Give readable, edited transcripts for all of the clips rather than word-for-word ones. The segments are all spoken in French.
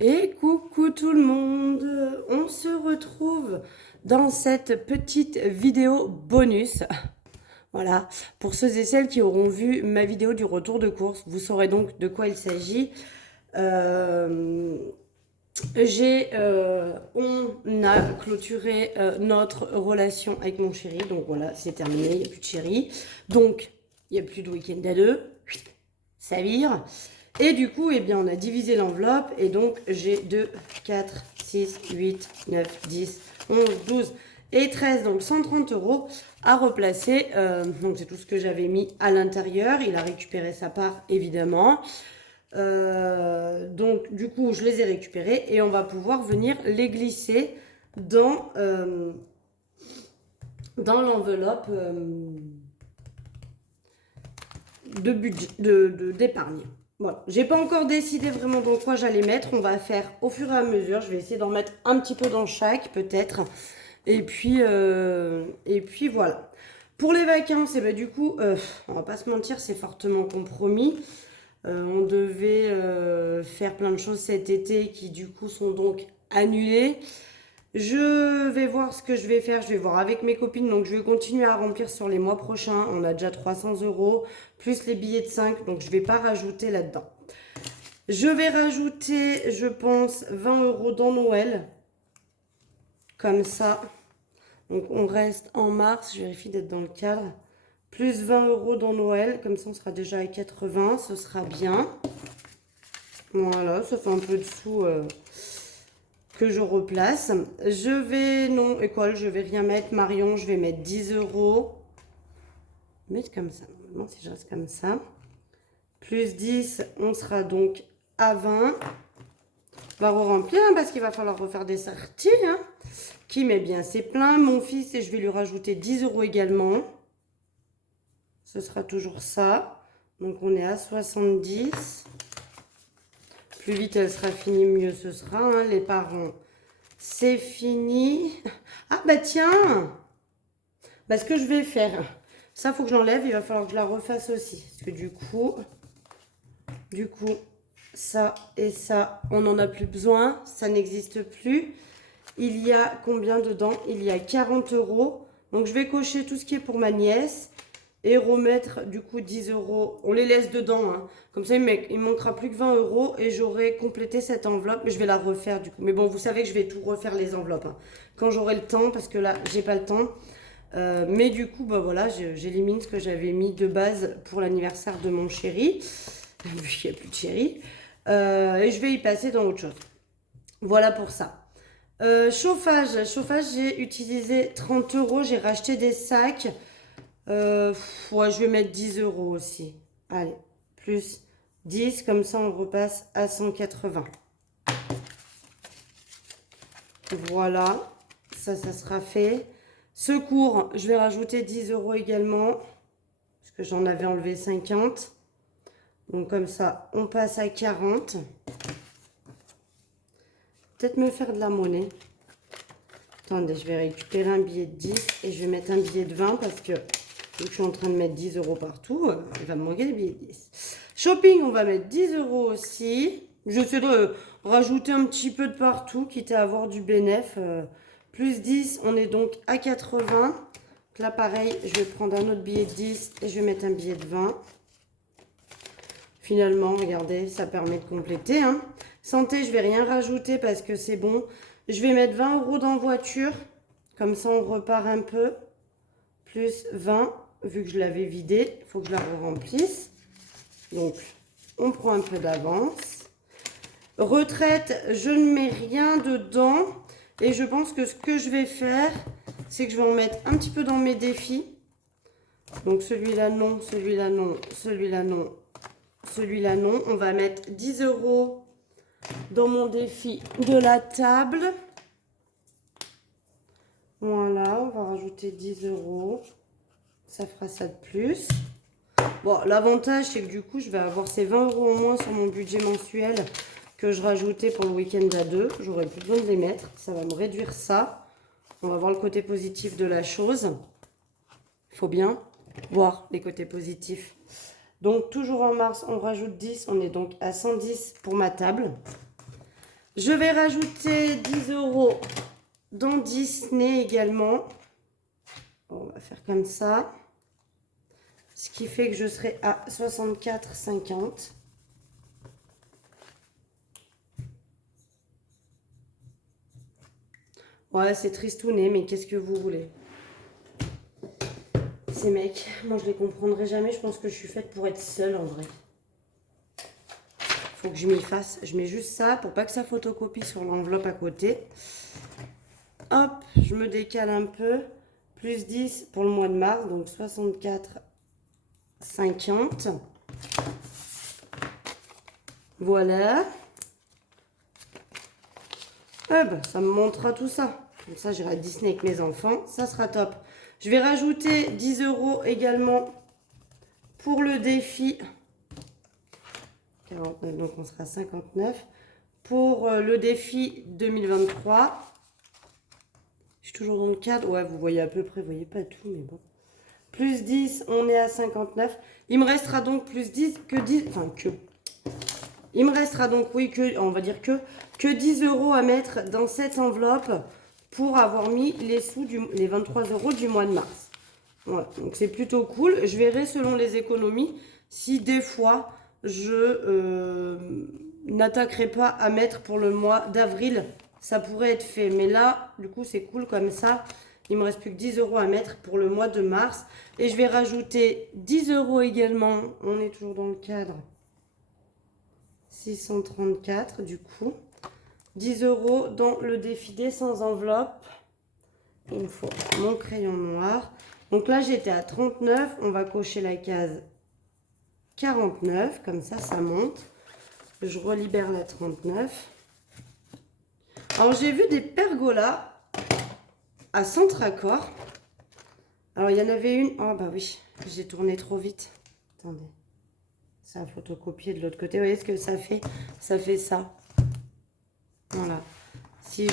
Et coucou tout le monde, on se retrouve dans cette petite vidéo bonus. Voilà, pour ceux et celles qui auront vu ma vidéo du retour de course, vous saurez donc de quoi il s'agit. Euh, on a clôturé notre relation avec mon chéri, donc voilà, c'est terminé, il n'y a plus de chéri. Donc, il n'y a plus de week-end à deux, ça vire. Et du coup, eh bien, on a divisé l'enveloppe. Et donc, j'ai 2, 4, 6, 8, 9, 10, 11, 12 et 13. Donc, 130 euros à replacer. Donc, c'est tout ce que j'avais mis à l'intérieur. Il a récupéré sa part, évidemment. Donc, du coup, je les ai récupérés. Et on va pouvoir venir les glisser dans l'enveloppe d'épargne. Voilà. J'ai pas encore décidé vraiment dans quoi j'allais mettre. On va faire au fur et à mesure. Je vais essayer d'en mettre un petit peu dans chaque, peut-être. Et puis voilà. Pour les vacances, et ben du coup, on va pas se mentir, c'est fortement compromis. On devait faire plein de choses cet été qui du coup sont donc annulées. Je vais voir ce que je vais faire. Je vais voir avec mes copines. Donc, je vais continuer à remplir sur les mois prochains. On a déjà 300 euros, plus les billets de 5. Donc, je ne vais pas rajouter là-dedans. Je vais rajouter, je pense, 20 euros dans Noël. Comme ça. Donc, on reste en mars. Je vérifie d'être dans le cadre. Plus 20 euros dans Noël. Comme ça, on sera déjà à 80. Ce sera bien. Voilà, ça fait un peu de sous que je replace. Je vais, non, école, je vais rien mettre. Marion, je vais mettre 10 euros. Mettre comme ça. Normalement, si je reste comme ça. Plus 10, on sera donc à 20. On va remplir parce qu'il va falloir refaire des sorties. Hein. Qui met bien ses pleins. Mon fils, et je vais lui rajouter 10 euros également. Ce sera toujours ça. Donc, on est à 70. Plus vite elle sera finie, mieux ce sera. Hein. Les parents, c'est fini. Ah bah tiens, bah, ce que je vais faire, ça faut que je l'enlève, il va falloir que je la refasse aussi. Parce que du coup, ça et ça, on n'en a plus besoin, ça n'existe plus. Il y a combien dedans? Il y a 40 euros. Donc je vais cocher tout ce qui est pour ma nièce et remettre du coup 10 euros. On les laisse dedans. Hein. Comme ça, il ne manquera plus que 20 euros et j'aurai complété cette enveloppe. Mais je vais la refaire du coup. Mais bon, vous savez que je vais tout refaire les enveloppes. Hein. Quand j'aurai le temps, parce que là, j'ai pas le temps. Mais du coup, bah voilà, j'élimine ce que j'avais mis de base pour l'anniversaire de mon chéri. Vu qu'il n'y a plus de chéri. Et je vais y passer dans autre chose. Voilà pour ça. Chauffage, j'ai utilisé 30 euros. J'ai racheté des sacs. Ouais, je vais mettre 10 euros aussi. Allez, plus 10, comme ça on repasse à 180. Voilà, ça sera fait. Secours, je vais rajouter 10 euros également, parce que j'en avais enlevé 50. Donc comme ça, on passe à 40. Peut-être me faire de la monnaie. Attendez, je vais récupérer un billet de 10 et je vais mettre un billet de 20 parce que vu que je suis en train de mettre 10 euros partout, il va me manquer des billets de 10. Shopping, on va mettre 10 euros aussi. J'essaie de rajouter un petit peu de partout, quitte à avoir du bénéf. Plus 10, on est donc à 80. Donc là, pareil, je vais prendre un autre billet de 10 et je vais mettre un billet de 20. Finalement, regardez, ça permet de compléter. Hein. Santé, je vais rien rajouter parce que c'est bon. Je vais mettre 20 euros dans voiture. Comme ça, on repart un peu. Plus 20, vu que je l'avais vidé, il faut que je la remplisse. Donc, on prend un peu d'avance. Retraite, je ne mets rien dedans. Et je pense que ce que je vais faire, c'est que je vais en mettre un petit peu dans mes défis. Donc, celui-là, non, celui-là, non, celui-là, non, celui-là, non. On va mettre 10 euros dans mon défi de la table. Voilà, on va rajouter 10 euros. Ça fera ça de plus. Bon, l'avantage, c'est que du coup, je vais avoir ces 20 euros en moins sur mon budget mensuel que je rajoutais pour le week-end à deux. J'aurai plus besoin de les mettre. Ça va me réduire ça. On va voir le côté positif de la chose. Il faut bien voir les côtés positifs. Donc, toujours en mars, on rajoute 10. On est donc à 110 pour ma table. Je vais rajouter 10 € dans Disney également. On va faire comme ça. Ce qui fait que je serai à 64,50. Ouais, c'est tristouné, mais qu'est-ce que vous voulez? Ces mecs, moi je les comprendrai jamais. Je pense que je suis faite pour être seule en vrai. Faut que je m'y fasse. Je mets juste ça pour pas que ça photocopie sur l'enveloppe à côté. Hop, je me décale un peu. Plus 10 pour le mois de mars, donc 64,50. Voilà. Eh ben, ça me montrera tout ça. Comme ça, j'irai à Disney avec mes enfants. Ça sera top. Je vais rajouter 10 € également pour le défi. 49, donc on sera à 59. Pour le défi 2023. Je suis toujours dans le cadre. Ouais, vous voyez à peu près. Vous voyez pas tout, mais bon. Plus 10, on est à 59. Il me restera donc plus 10 que 10. Enfin, que. Il me restera donc, oui, on va dire que 10 € à mettre dans cette enveloppe pour avoir mis les sous, les 23 € du mois de mars. Voilà, donc c'est plutôt cool. Je verrai selon les économies si des fois je n'attaquerai pas à mettre pour le mois d'avril. Ça pourrait être fait, mais là, du coup, c'est cool comme ça. Il me reste plus que 10 € à mettre pour le mois de mars. Et je vais rajouter 10 € également. On est toujours dans le cadre. 634 du coup. 10 € dans le défilé sans enveloppe. Il me faut mon crayon noir. Donc là, j'étais à 39. On va cocher la case 49. Comme ça, ça monte. Je relibère la 39. Alors, j'ai vu des pergolas à Centracor. Alors, il y en avait une. Oh, bah oui, j'ai tourné trop vite. Attendez. Ça a photocopié de l'autre côté. Vous voyez ce que ça fait? Ça fait ça. Voilà. Si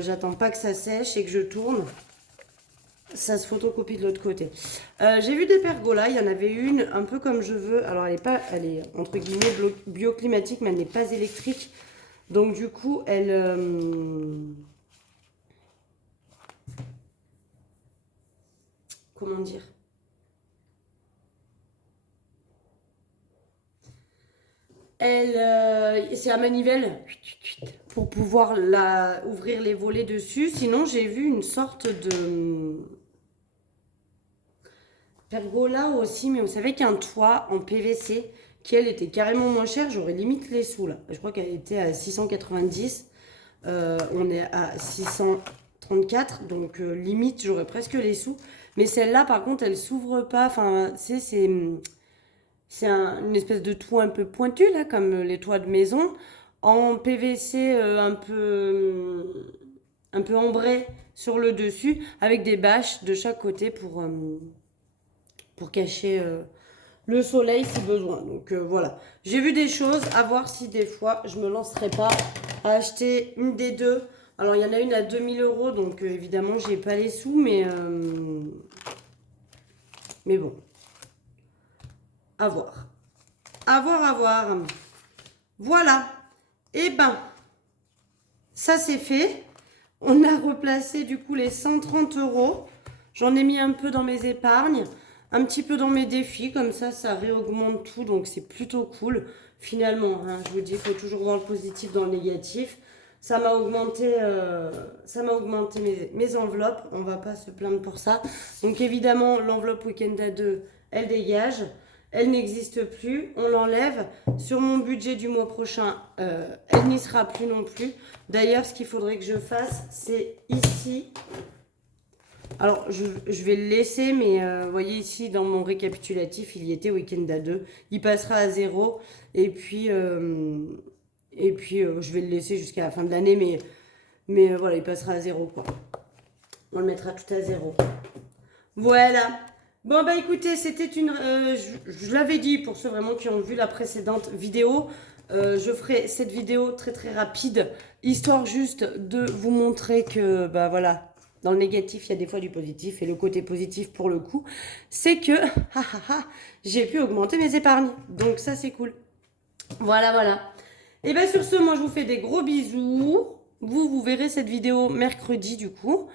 j'attends pas que ça sèche et que je tourne, ça se photocopie de l'autre côté. J'ai vu des pergolas. Il y en avait une un peu comme je veux. Alors, elle est entre guillemets bioclimatique, mais elle n'est pas électrique. Donc, du coup, comment dire? C'est à manivelle pour pouvoir ouvrir les volets dessus. Sinon, j'ai vu une sorte de pergola aussi, mais vous savez qu'un toit en PVC qui, elle, était carrément moins chère. J'aurais limite les sous là. Je crois qu'elle était à 690. On est à 634, donc limite, j'aurais presque les sous. Mais celle-là, par contre, elle s'ouvre pas. Enfin, c'est une espèce de toit un peu pointu, là, comme les toits de maison, en PVC un peu ambré sur le dessus, avec des bâches de chaque côté pour cacher le soleil si besoin. Donc voilà, j'ai vu des choses, à voir si des fois je me lancerai pas à acheter une des deux. Alors il y en a une à 2000 €, donc évidemment j'ai pas les sous, mais bon. À voir. À voir, à voir. Voilà. Et ben, ça c'est fait. On a replacé du coup les 130 €. J'en ai mis un peu dans mes épargnes, un petit peu dans mes défis. Comme ça réaugmente tout. Donc c'est plutôt cool. Finalement, hein, je vous dis, il faut toujours voir le positif dans le négatif. Ça m'a augmenté, mes enveloppes. On va pas se plaindre pour ça. Donc évidemment, l'enveloppe week-end à 2, elle dégage. Elle n'existe plus, on l'enlève. Sur mon budget du mois prochain, elle n'y sera plus non plus. D'ailleurs, ce qu'il faudrait que je fasse, c'est ici. Alors, je vais le laisser, mais vous voyez ici, dans mon récapitulatif, il y était week-end à 2. Il passera à 0. Et puis, je vais le laisser jusqu'à la fin de l'année, mais voilà, il passera à 0, quoi. On le mettra tout à 0. Voilà. Bon bah écoutez, c'était je l'avais dit pour ceux vraiment qui ont vu la précédente vidéo, je ferai cette vidéo très très rapide, histoire juste de vous montrer que bah voilà, dans le négatif il y a des fois du positif, et le côté positif pour le coup, c'est que j'ai pu augmenter mes épargnes, donc ça c'est cool. Voilà voilà. Et bien sur ce, moi je vous fais des gros bisous. Vous verrez cette vidéo mercredi du coup.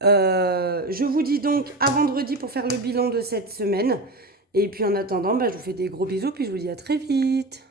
Je vous dis donc à vendredi pour faire le bilan de cette semaine. Et puis en attendant, je vous fais des gros bisous, puis je vous dis à très vite.